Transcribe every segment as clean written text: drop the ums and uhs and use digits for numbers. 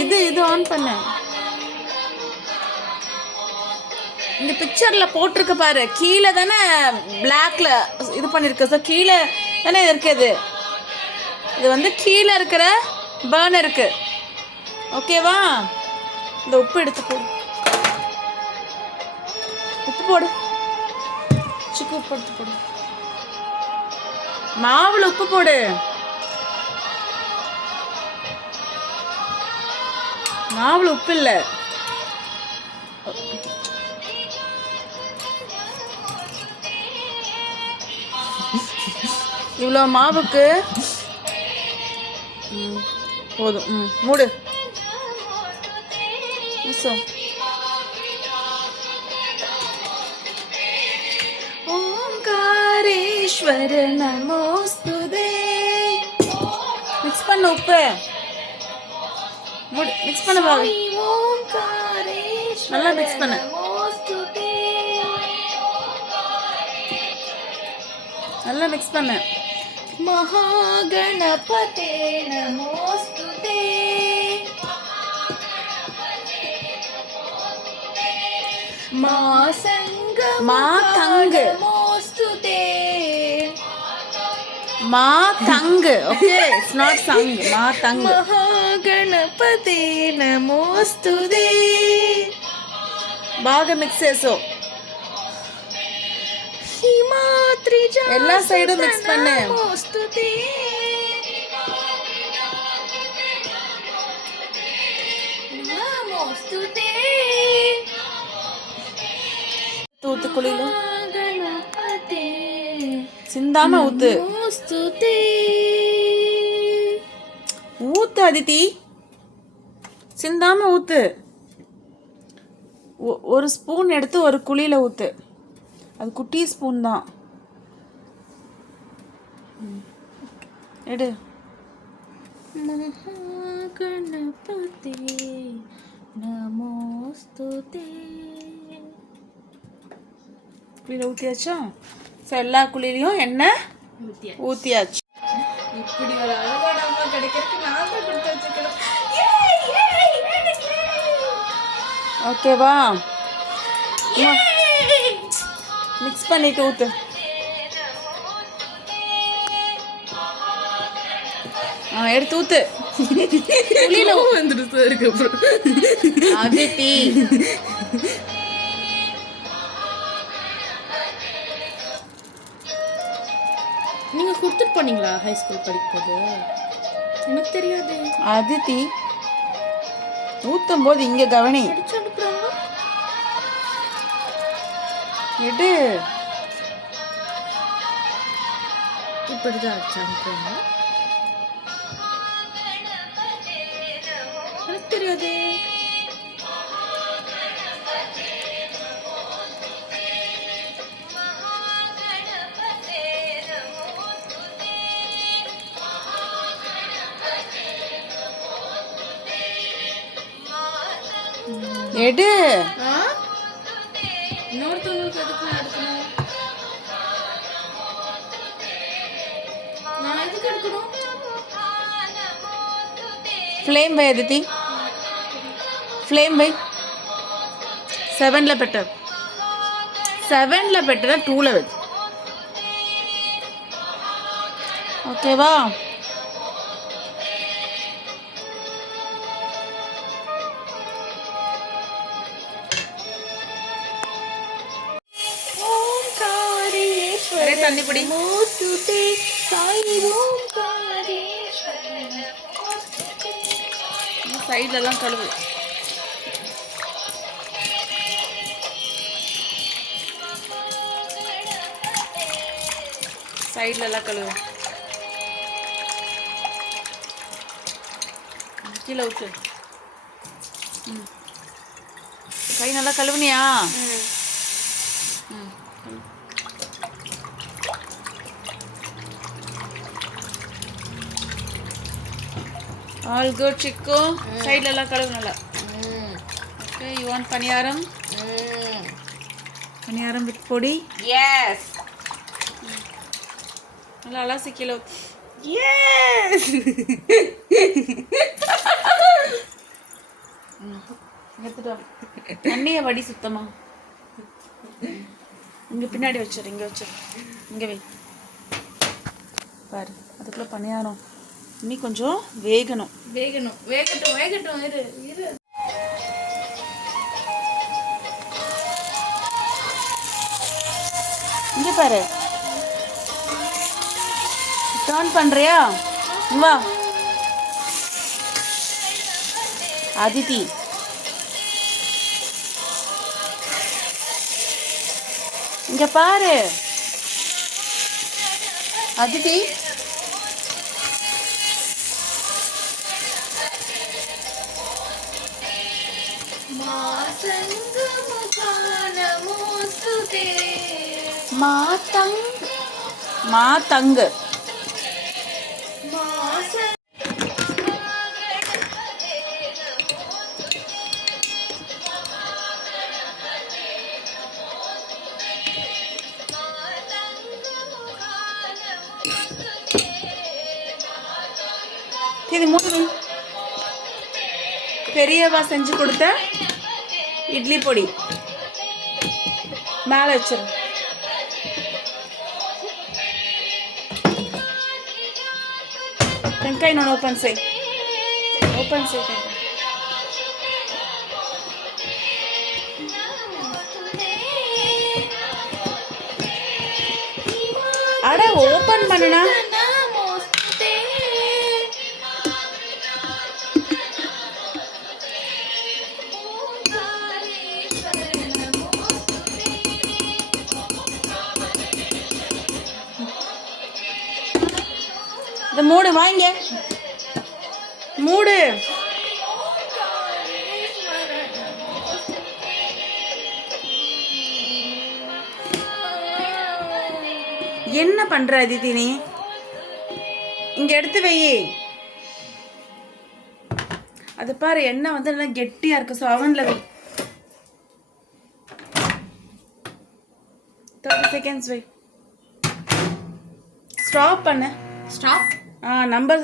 இது ஆன் பண்ண. இந்த பிக்சர்ல போட்டிருக்க பாரு, கீழே தானே பிளாக்ல இது பண்ணிருக்கு. ஸோ கீழே தானே இருக்குது. இது வந்து கீழே இருக்கிற பர்னருக்கு. ஓகேவா? இந்த உப்பு எடுத்து போடு. உப்பு போடு. சிக்கு உப்பு எடுத்து போடு. மாவுல உப்பு போடு. மாவுல உப்பு இல்லை. இவ்வளோ மாவுக்கு போதும். மூடு. ஓம்காரேஸ்வர நமோஸ்துதே. மிக்ஸ் பண்ண உப்பு. மூடு. மிக்ஸ் பண்ண பாரு. நல்லா மிக்ஸ் பண்ண. நல்லா மிக்ஸ் பண்ண. மகாகணபதே நமோஸ்துதே. மாதங்கு. நமோஸ்துதே. மாதங்கு. Okay, it's not sung. மாதங்கு. மகாகணபதே நமோஸ்துதே. బాగా మిక్స్ చేసో. எல்லா சைடும் மிக்ஸ் பண்ணு. ஊத்து குளியில. சிந்தாம ஊத்து. ஊத்து அதித்தி. சிந்தாம ஊத்து. ஒரு ஸ்பூன் எடுத்து ஒரு குழியில ஊத்து. அது குட்டி ஸ்பூன் தான். எடு. மகாகணபதே நமோஸ்துதே. குழியில ஊற்றியாச்சா? ஸோ எல்லா குழியிலையும் எண்ணெய் ஊற்றியாச்சு. இப்படி ஒரு அழகான அம்மா கிடைக்கிறதுக்கு நான் தான் கொடுத்து வச்சுக்கிறேன். ஓகேவா? மிக்ஸ் பண்ணிட்டு ஊத்து. எடுத்து ஊத்து. குழியில வந்துட்டு இருக்கு. அப்புறம் அதித்தி நீங்க கொடுத்துட்டு போனீங்களா ஹை ஸ்கூல் படிக்கும்போது? எனக்கு தெரியாது. அதித்தி ஊத்தும் போது இங்க கவனி. படிச்சு அனுப்புறாங்க. எடு. இப்படிதான் அடிச்சு அனுப்புறாங்க. எனக்கு தெரியாது. எடு. இன்னொருத்தவங்களுக்கு எதுக்கு நான் எடுக்கணும்? நான் எதுக்கு எடுக்கணும்? ఫ్లేమ్ வை அதித்தி. ఫ్లేమ్ வை. 7ல பெட்டர். 7ல பெட்டரா 2ல வை. ஓகேவா? தண்ணி பிடி. சைடுல எல்லாம் கழுவு. சைடுல எல்லாம் கழுவு. கீழே ஊத்து. கை நல்லா கழுவுனியா? ஆல் குட் சிக்கு. சைடுல எல்லாம் கழுவு நல்லா. Okay, you want paniyaram? Paniyaram with பொடி. எஸ். நல்லா அலசி கிலோ. எஸ். எடுத்துட்டு வா. தண்ணியை வடி சுத்தமா. இங்க பின்னாடி வச்சிரு, இங்க வச்சிரு, இங்க வை. பாரு, அதுக்குள்ள பணியாரம் இன்னும் கொஞ்சம் வேகணும். வேகட்டும் இரு இரு. இங்க பாரு, டர்ன் பண்றியா? வா அதித்தி, இங்க பாரு அதித்தி. மாதங்கு இது மூணு பெரியவா செஞ்சு கொடுத்த இட்லி பொடி மேலே வச்சிரு. வெங்காயம் இன்னொன்று ஓப்பன் செய். அட ஓப்பன் பண்ணுனா இந்த மூடு வாங்க, மூடு. என்ன பண்ற அதித்தி நீ? இங்க எடுத்து வை. அது பாரு, எண்ணெய் வந்து நல்லா கெட்டியா இருக்கு. ஸோ அவன்ல வை. 30 செகண்ட்ஸ் வை. ஸ்டாப் பண்ணு. நம்பர்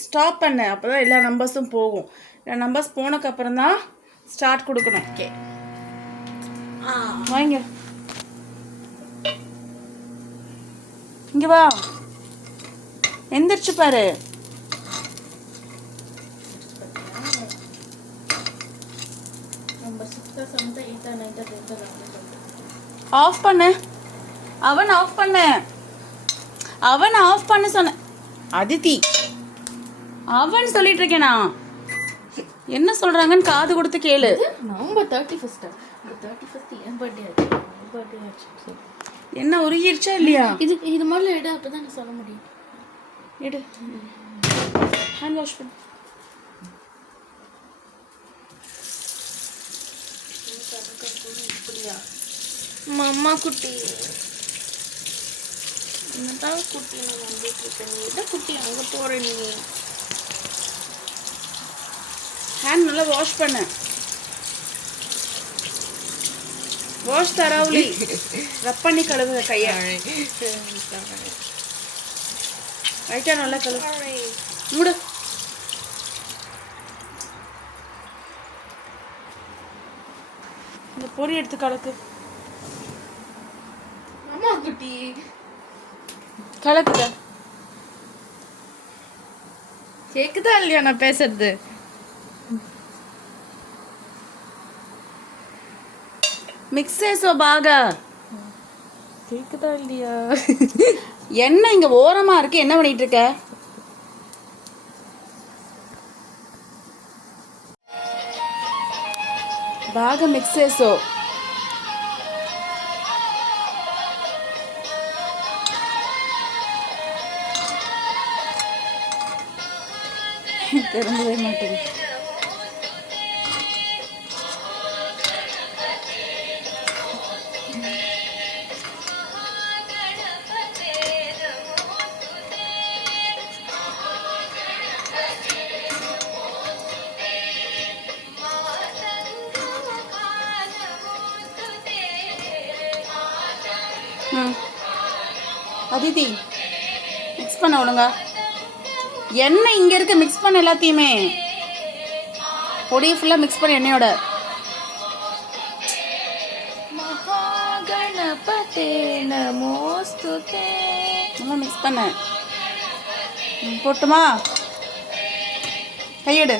ஸ்டாப் பண்ணு, அப்போதான் எல்லா நம்பர்ஸும் போகும். எல்லா நம்பர்ஸ் போனதுக்கப்புறம் தான் ஸ்டார்ட் கொடுக்கணும். ஓகே, வாங்க இங்க வா. எந்திரிச்சு பாரு. ஆஃப் பண்ணு. அவன் ஆஃப் பண்ண சொன்ன அதித்தி. அவன் சொல்லிட்டு இருக்கேனா? என்ன சொல்றாங்கன்னு காது கொடுத்து கேளு. நவம்பர் 31 என் பர்த்டே ஆச்சு. என்ன உருகிருச்சா இல்லையா? இது முதல்ல எடு, அப்பதான் நான் சொல்ல முடியும். எடு, ஹேண்ட் வாஷ் பண்ணு. அம்மா குட்டி என்னதான் குட்டி நான் வந்துட்டு இருக்கேன். நீ எதை குட்டி அங்கே போகிற? நீ ஹேண்ட் நல்லா வாஷ் பண்ணு. Wash thoroughly. ரப் பண்ணி கழுவு கையை. ரைட்டா நல்லா கழுவு. மூடு. இந்த பொடி எடுத்து கலக்கு. அம்மா குட்டி கலக்குத. கேக்குதா இல்லையா நான் பேசுறது? மிக்ஸேசோ பாகா. கேக்குதா இல்லையா? என்ன இங்க ஓரமா இருக்கு? என்ன பண்ணிட்டு இருக்க? பாகா மிக்ஸேசோ. திரும்பவே மாட்டேங்குது. அதித்தி மிக்ஸ் பண்ண ஒழுங்கா. எண்ணெய் இங்கே இருக்க மிக்ஸ் பண்ண எல்லாத்தையுமே பொடியை ஃபுல்லாக மிக்ஸ் பண்ண எண்ணெயோட. மகாகணபதே நமோஸ்துதே. நல்லா மிக்ஸ் பண்ண. போட்டுமா? கையெடு.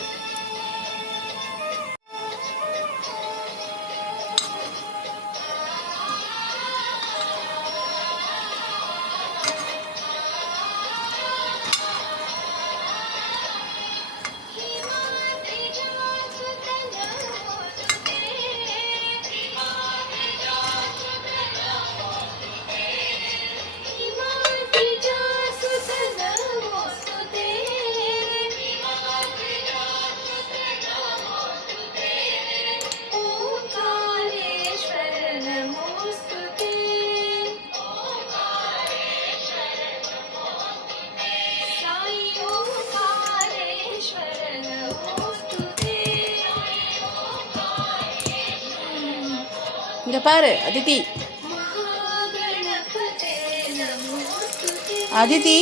இங்க பாரு அதித்தி. அதித்தி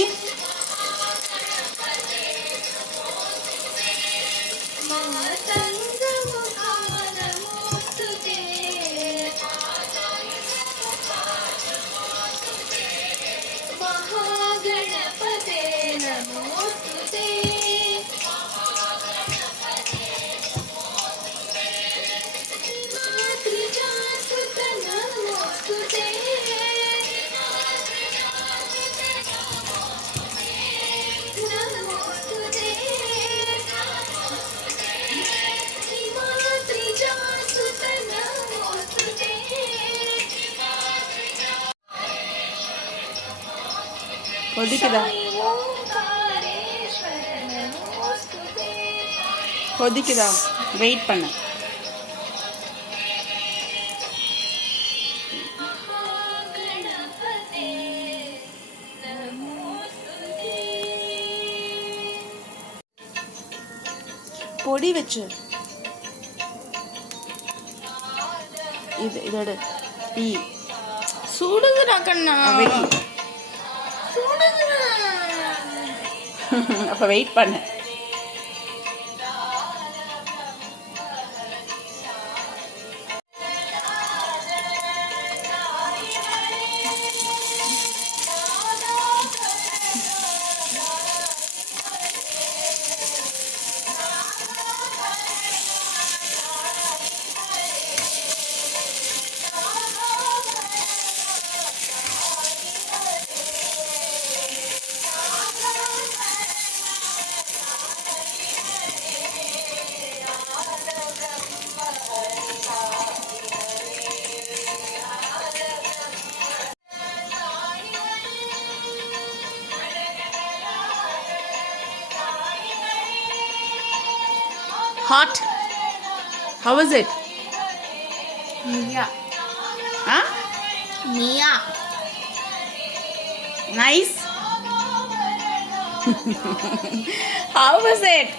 கொதிக்குதா? கொதிக்குதா? வெயிட் பண்ண. பொடி வச்சு இதோட சுடுதுடா கண்ணா. அப்ப வெயிட் பண்ண. Hot. How is it? Mia. Huh? Mia. Nice. How was it?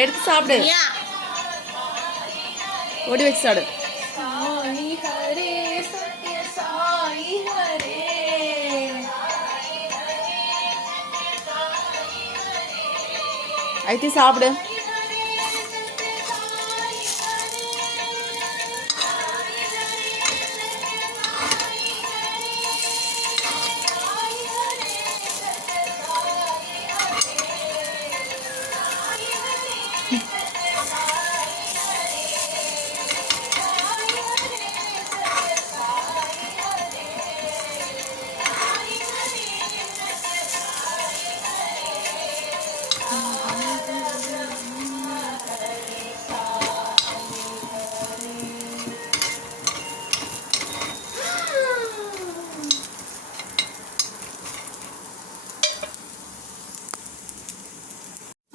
எடுத்து சாப்பிடு. Mia. ஓடி வச்சு சாப்பிடு. சாயி ஹரே சத்ய சாயி ஹரே. అయితే சாப்பிடு.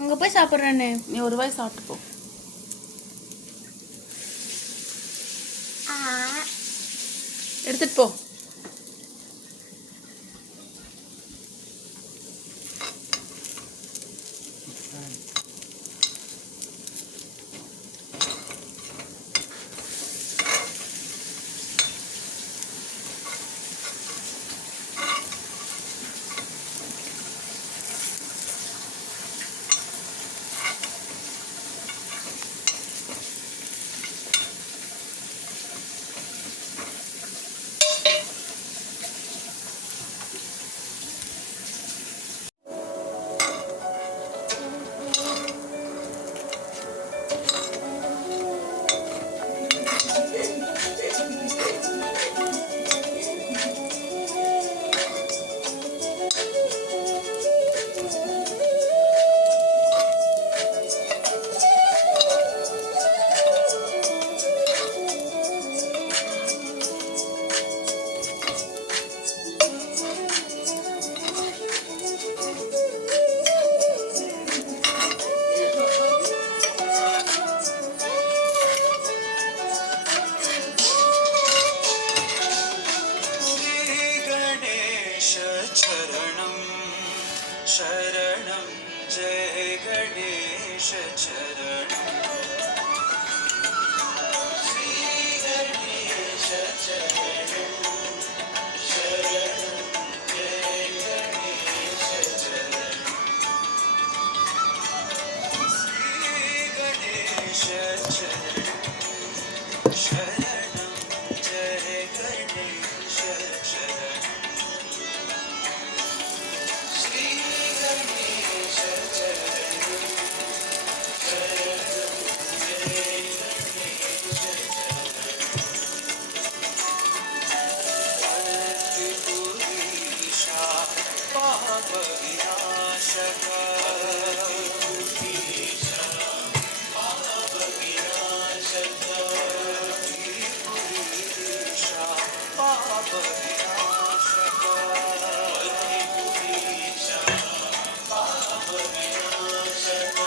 அங்க போய் சாப்பிட்றேன்னு. நீ ஒரு வாய் சாப்பிட்டு போ. எடுத்துட்டு போ. जय गणेश चरण श्री गणेश चरण शरण जय गणेश चरण श्री गणेश चरण शरण जय गणेश चरण श्री गणेश चरण शरण जय गणेश त्रिपुरीशा पाप विनाशका त्रिपुरीशा पाप विनाशका त्रिपुरीशा पाप विनाशका त्रिपुरीशा पाप विनाशका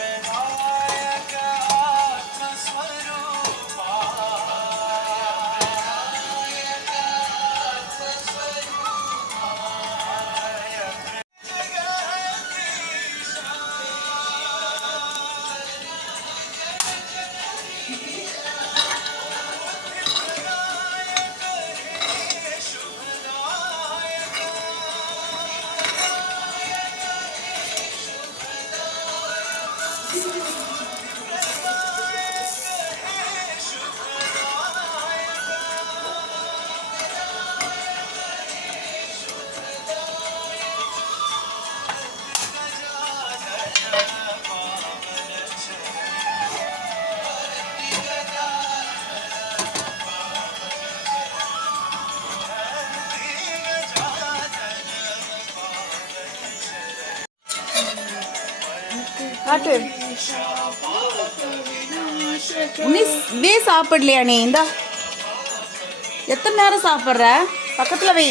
अभयप्रदायक आत्मस्वरूपा காட்டு நீ இதே சாப்பிடலையா நீ இந்தா எத்தனை நேரம் சாப்பிட்ற பக்கத்தில் வை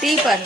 டீ பாரு